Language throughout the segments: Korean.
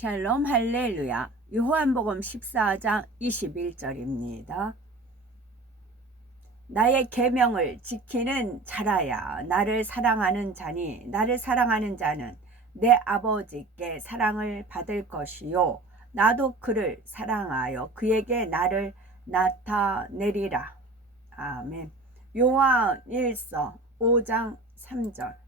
샬롬 할렐루야. 요한복음 14장 21절입니다. 나의 계명을 지키는 자라야 나를 사랑하는 자니 나를 사랑하는 자는 내 아버지께 사랑을 받을 것이요 나도 그를 사랑하여 그에게 나를 나타내리라. 아멘. 요한 1서 5장 3절.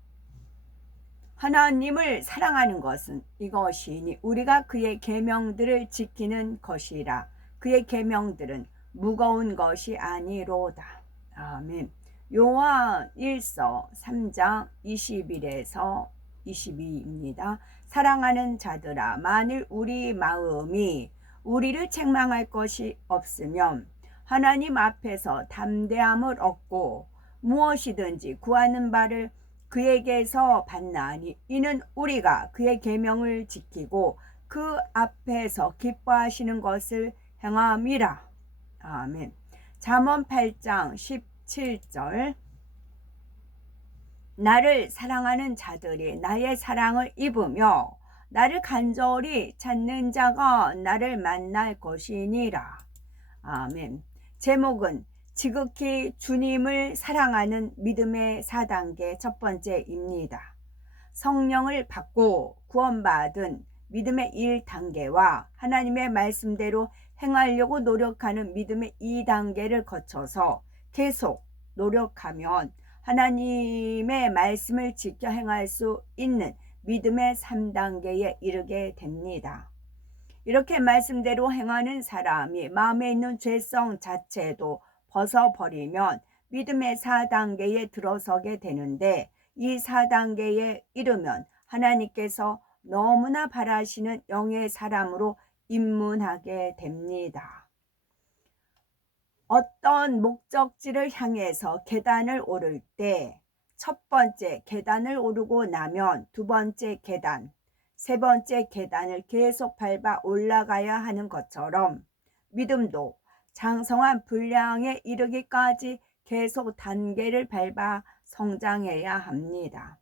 하나님을 사랑하는 것은 이것이니 우리가 그의 계명들을 지키는 것이라. 그의 계명들은 무거운 것이 아니로다. 아멘. 요한 1서 3장 21에서 22입니다. 사랑하는 자들아, 만일 우리 마음이 우리를 책망할 것이 없으면 하나님 앞에서 담대함을 얻고 무엇이든지 구하는 바를 그에게서 받나니 이는 우리가 그의 계명을 지키고 그 앞에서 기뻐하시는 것을 행함이라. 아멘. 잠언 8장 17절. 나를 사랑하는 자들이 나의 사랑을 입으며 나를 간절히 찾는 자가 나를 만날 것이니라. 아멘. 제목은 지극히 주님을 사랑하는 믿음의 4단계 첫 번째입니다. 성령을 받고 구원받은 믿음의 1단계와 하나님의 말씀대로 행하려고 노력하는 믿음의 2단계를 거쳐서 계속 노력하면 하나님의 말씀을 지켜 행할 수 있는 믿음의 3단계에 이르게 됩니다. 이렇게 말씀대로 행하는 사람이 마음에 있는 죄성 자체도 벗어버리면 믿음의 4단계에 들어서게 되는데, 이 4단계에 이르면 하나님께서 너무나 바라시는 영의 사람으로 입문하게 됩니다. 어떤 목적지를 향해서 계단을 오를 때 첫 번째 계단을 오르고 나면 두 번째 계단, 세 번째 계단을 계속 밟아 올라가야 하는 것처럼 믿음도 장성한 분량에 이르기까지 계속 단계를 밟아 성장해야 합니다.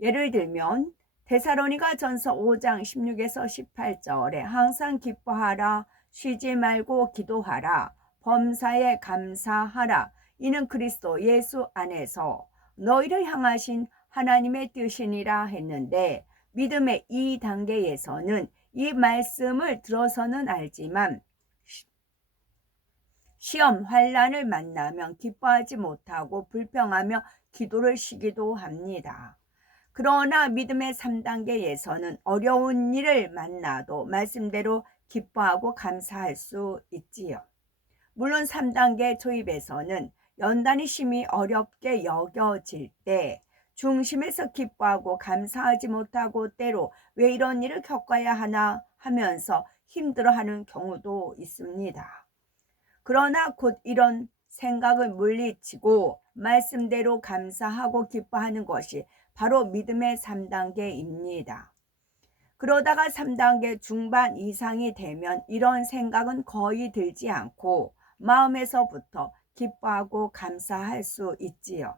예를 들면 데살로니가 전서 5장 16에서 18절에 항상 기뻐하라, 쉬지 말고 기도하라, 범사에 감사하라, 이는 그리스도 예수 안에서 너희를 향하신 하나님의 뜻이니라 했는데, 믿음의 이 단계에서는 이 말씀을 들어서는 알지만 시험, 환난을 만나면 기뻐하지 못하고 불평하며 기도를 쉬기도 합니다. 그러나 믿음의 3단계에서는 어려운 일을 만나도 말씀대로 기뻐하고 감사할 수 있지요. 물론 3단계 초입에서는 연단이 심히 어렵게 여겨질 때 중심에서 기뻐하고 감사하지 못하고 때로 왜 이런 일을 겪어야 하나 하면서 힘들어하는 경우도 있습니다. 그러나 곧 이런 생각을 물리치고 말씀대로 감사하고 기뻐하는 것이 바로 믿음의 3단계입니다. 그러다가 3단계 중반 이상이 되면 이런 생각은 거의 들지 않고 마음에서부터 기뻐하고 감사할 수 있지요.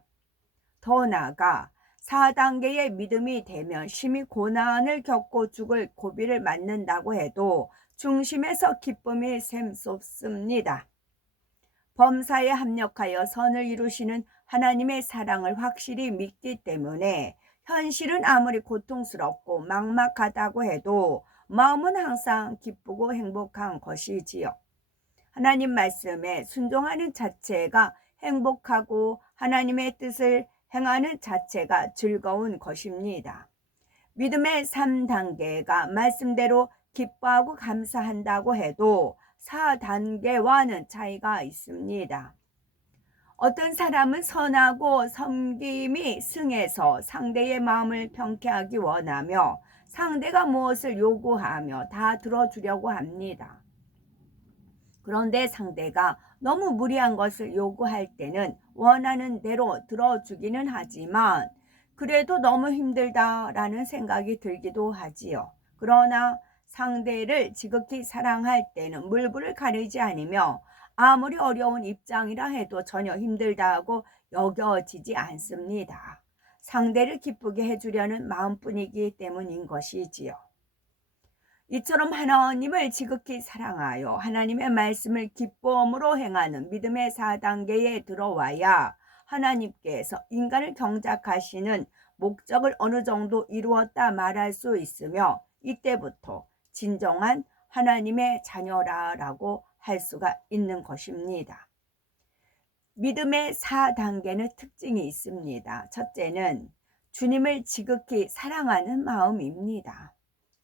더 나아가 4단계의 믿음이 되면 심히 고난을 겪고 죽을 고비를 맞는다고 해도 중심에서 기쁨이 샘솟습니다. 범사에 합력하여 선을 이루시는 하나님의 사랑을 확실히 믿기 때문에 현실은 아무리 고통스럽고 막막하다고 해도 마음은 항상 기쁘고 행복한 것이지요. 하나님 말씀에 순종하는 자체가 행복하고 하나님의 뜻을 행하는 자체가 즐거운 것입니다. 믿음의 3단계가 말씀대로 기뻐하고 감사한다고 해도 4단계와는 차이가 있습니다. 어떤 사람은 선하고 섬김이 승해서 상대의 마음을 평쾌하기 원하며 상대가 무엇을 요구하며 다 들어주려고 합니다. 그런데 상대가 너무 무리한 것을 요구할 때는 원하는 대로 들어주기는 하지만 그래도 너무 힘들다라는 생각이 들기도 하지요. 그러나 상대를 지극히 사랑할 때는 물불을 가리지 않으며 아무리 어려운 입장이라 해도 전혀 힘들다고 여겨지지 않습니다. 상대를 기쁘게 해주려는 마음뿐이기 때문인 것이지요. 이처럼 하나님을 지극히 사랑하여 하나님의 말씀을 기쁨으로 행하는 믿음의 4단계에 들어와야 하나님께서 인간을 경작하시는 목적을 어느 정도 이루었다 말할 수 있으며, 이때부터 진정한 하나님의 자녀라고 할 수가 있는 것입니다. 믿음의 4단계는 특징이 있습니다. 첫째는 주님을 지극히 사랑하는 마음입니다.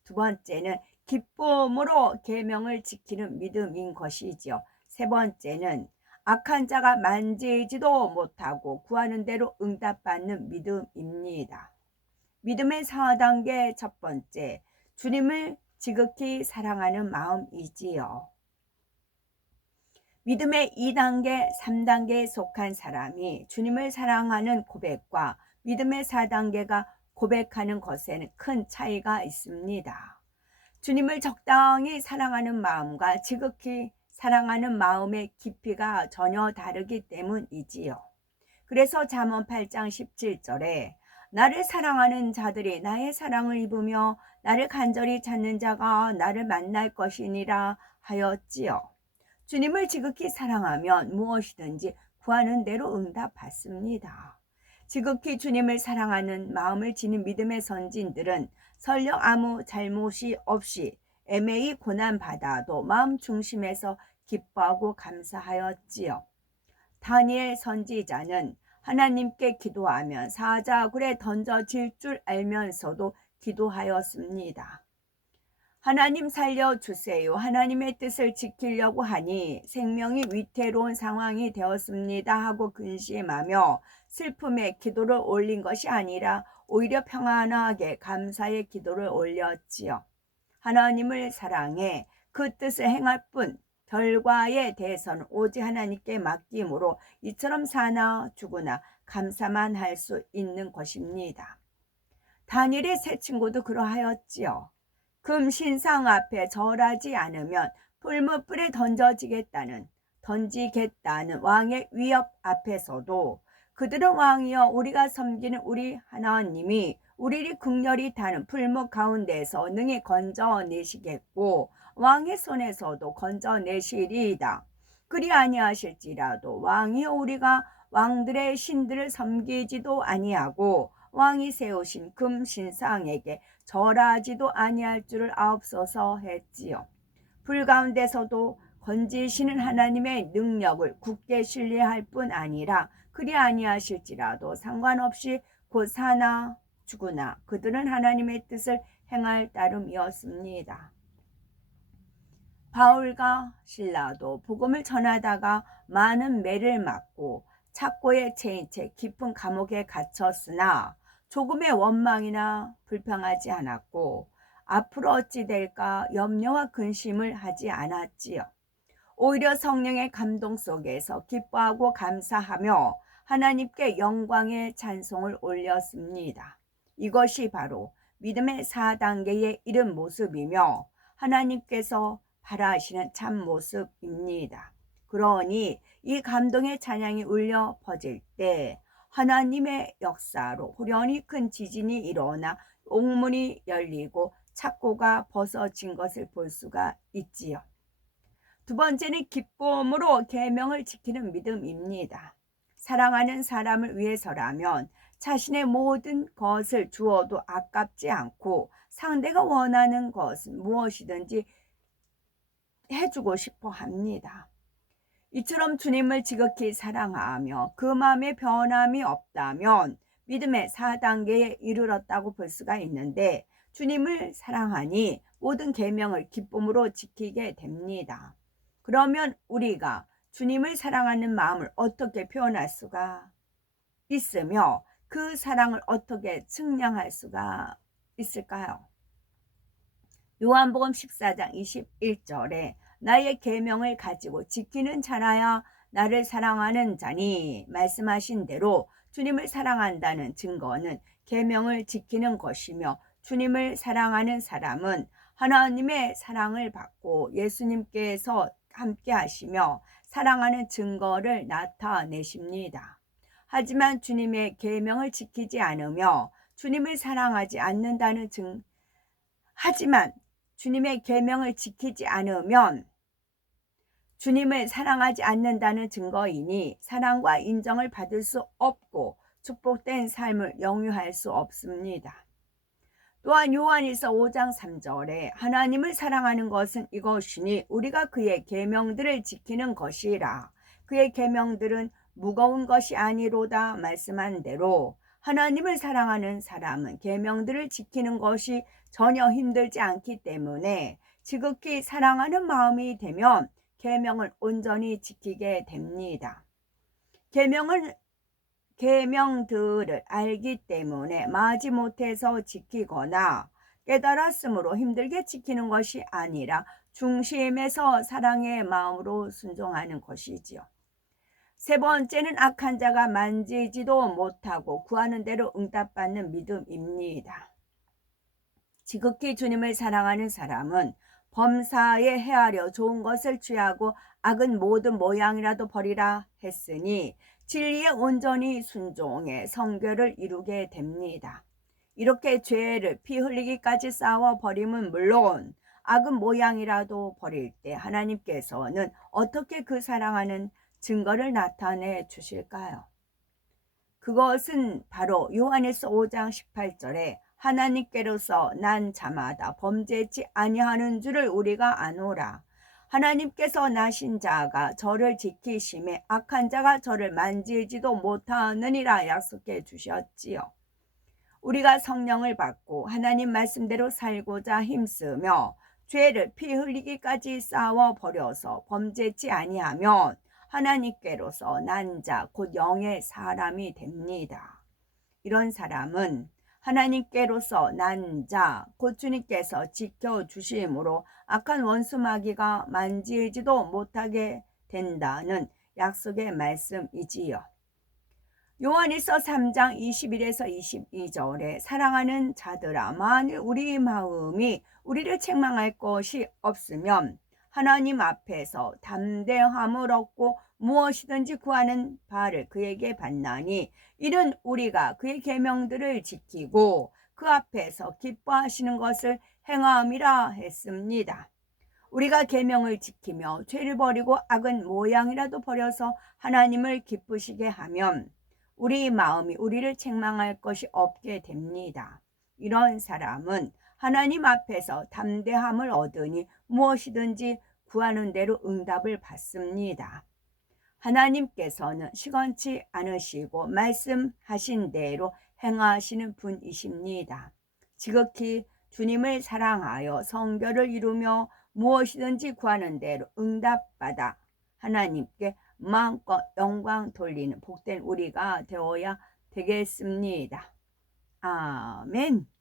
두 번째는 기쁨으로 계명을 지키는 믿음인 것이지요. 세 번째는 악한 자가 만지지도 못하고 구하는 대로 응답받는 믿음입니다. 믿음의 4단계 첫 번째, 주님을 지극히 사랑하는 마음이지요. 믿음의 2단계, 3단계에 속한 사람이 주님을 사랑하는 고백과 믿음의 4단계가 고백하는 것에는 큰 차이가 있습니다. 주님을 적당히 사랑하는 마음과 지극히 사랑하는 마음의 깊이가 전혀 다르기 때문이지요. 그래서 잠언 8장 17절에 나를 사랑하는 자들이 나의 사랑을 입으며 나를 간절히 찾는 자가 나를 만날 것이니라 하였지요. 주님을 지극히 사랑하면 무엇이든지 구하는 대로 응답받습니다. 지극히 주님을 사랑하는 마음을 지닌 믿음의 선진들은 설령 아무 잘못이 없이 애매히 고난받아도 마음 중심에서 기뻐하고 감사하였지요. 다니엘 선지자는 하나님께 기도하면 사자굴에 던져질 줄 알면서도 기도하였습니다. 하나님 살려주세요. 하나님의 뜻을 지키려고 하니 생명이 위태로운 상황이 되었습니다 하고 근심하며 슬픔에 기도를 올린 것이 아니라 오히려 평안하게 감사의 기도를 올렸지요. 하나님을 사랑해 그 뜻을 행할 뿐 결과에 대해서는 오직 하나님께 맡김으로 이처럼 사나 죽으나 감사만 할 수 있는 것입니다. 다니엘의 세 친구도 그러하였지요. 금 신상 앞에 절하지 않으면 풀무불에 던지겠다는 왕의 위협 앞에서도 그들은 왕이여 우리가 섬기는 우리 하나님이 우리를 극렬히 타는 풀무 가운데서 능히 건져내시겠고 왕의 손에서도 건져내시리이다. 그리 아니하실지라도 왕이여 우리가 왕들의 신들을 섬기지도 아니하고 왕이 세우신 금 신상에게 절하지도 아니할 줄을 아옵소서 했지요. 불 가운데서도 건지시는 하나님의 능력을 굳게 신뢰할 뿐 아니라 그리 아니하실지라도 상관없이 곧 사나 죽으나 그들은 하나님의 뜻을 행할 따름이었습니다. 바울과 실라도 복음을 전하다가 많은 매를 맞고 착고에 채인 채 깊은 감옥에 갇혔으나 조금의 원망이나 불평하지 않았고 앞으로 어찌 될까 염려와 근심을 하지 않았지요. 오히려 성령의 감동 속에서 기뻐하고 감사하며 하나님께 영광의 찬송을 올렸습니다. 이것이 바로 믿음의 4단계에 이른 모습이며 하나님께서 바라시는 참 모습입니다. 그러니 이 감동의 찬양이 울려 퍼질 때 하나님의 역사로 후련히 큰 지진이 일어나 옥문이 열리고 착고가 벗어진 것을 볼 수가 있지요. 두 번째는 기쁨으로 계명을 지키는 믿음입니다. 사랑하는 사람을 위해서라면 자신의 모든 것을 주어도 아깝지 않고 상대가 원하는 것은 무엇이든지 해주고 싶어 합니다. 이처럼 주님을 지극히 사랑하며 그 마음에 변함이 없다면 믿음의 4단계에 이르렀다고 볼 수가 있는데 주님을 사랑하니 모든 계명을 기쁨으로 지키게 됩니다. 그러면 우리가 주님을 사랑하는 마음을 어떻게 표현할 수가 있으며 그 사랑을 어떻게 증량할 수가 있을까요? 요한복음 14장 21절에 나의 계명을 가지고 지키는 자라야 나를 사랑하는 자니 말씀하신 대로 주님을 사랑한다는 증거는 계명을 지키는 것이며 주님을 사랑하는 사람은 하나님의 사랑을 받고 예수님께서 함께 하시며 사랑하는 증거를 나타내십니다. 하지만 주님의 계명을 지키지 않으며 주님을 사랑하지 않는다는 하지만 주님의 계명을 지키지 않으면 주님을 사랑하지 않는다는 증거이니 사랑과 인정을 받을 수 없고 축복된 삶을 영유할 수 없습니다. 또한 요한일서 5장 3절에 하나님을 사랑하는 것은 이것이니 우리가 그의 계명들을 지키는 것이라. 그의 계명들은 무거운 것이 아니로다 말씀한 대로 하나님을 사랑하는 사람은 계명들을 지키는 것이 전혀 힘들지 않기 때문에 지극히 사랑하는 마음이 되면 계명을 온전히 지키게 됩니다. 계명들을 알기 때문에 마지못해서 지키거나 깨달았으므로 힘들게 지키는 것이 아니라 중심에서 사랑의 마음으로 순종하는 것이지요. 세 번째는 악한 자가 만지지도 못하고 구하는 대로 응답받는 믿음입니다. 지극히 주님을 사랑하는 사람은 범사에 헤아려 좋은 것을 취하고 악은 모든 모양이라도 버리라 했으니 진리에 온전히 순종해 성결을 이루게 됩니다. 이렇게 죄를 피 흘리기까지 싸워 버림은 물론 악은 모양이라도 버릴 때 하나님께서는 어떻게 그 사랑하는 증거를 나타내 주실까요? 그것은 바로 요한일서 5장 18절에 하나님께로서 난 자마다 범죄치 아니하는 줄을 우리가 아노라. 하나님께서 나신 자가 저를 지키심에 악한 자가 저를 만지지도 못하느니라 약속해 주셨지요. 우리가 성령을 받고 하나님 말씀대로 살고자 힘쓰며 죄를 피 흘리기까지 싸워 버려서 범죄치 아니하면 하나님께로서 난 자 곧 영의 사람이 됩니다. 이런 사람은 하나님께로서 난 자 곧 주님께서 지켜주심으로 악한 원수 마귀가 만지지도 못하게 된다는 약속의 말씀이지요. 요한일서 3장 21에서 22절에 사랑하는 자들아 만일 우리 마음이 우리를 책망할 것이 없으면 하나님 앞에서 담대함을 얻고 무엇이든지 구하는 바를 그에게 받나니 이는 우리가 그의 계명들을 지키고 그 앞에서 기뻐하시는 것을 행함이라 했습니다. 우리가 계명을 지키며 죄를 버리고 악은 모양이라도 버려서 하나님을 기쁘시게 하면 우리 마음이 우리를 책망할 것이 없게 됩니다. 이런 사람은 하나님 앞에서 담대함을 얻으니 무엇이든지 구하는 대로 응답을 받습니다. 하나님께서는 시건치 않으시고 말씀하신 대로 행하시는 분이십니다. 지극히 주님을 사랑하여 성결을 이루며 무엇이든지 구하는 대로 응답받아 하나님께 마음껏 영광 돌리는 복된 우리가 되어야 되겠습니다. 아멘.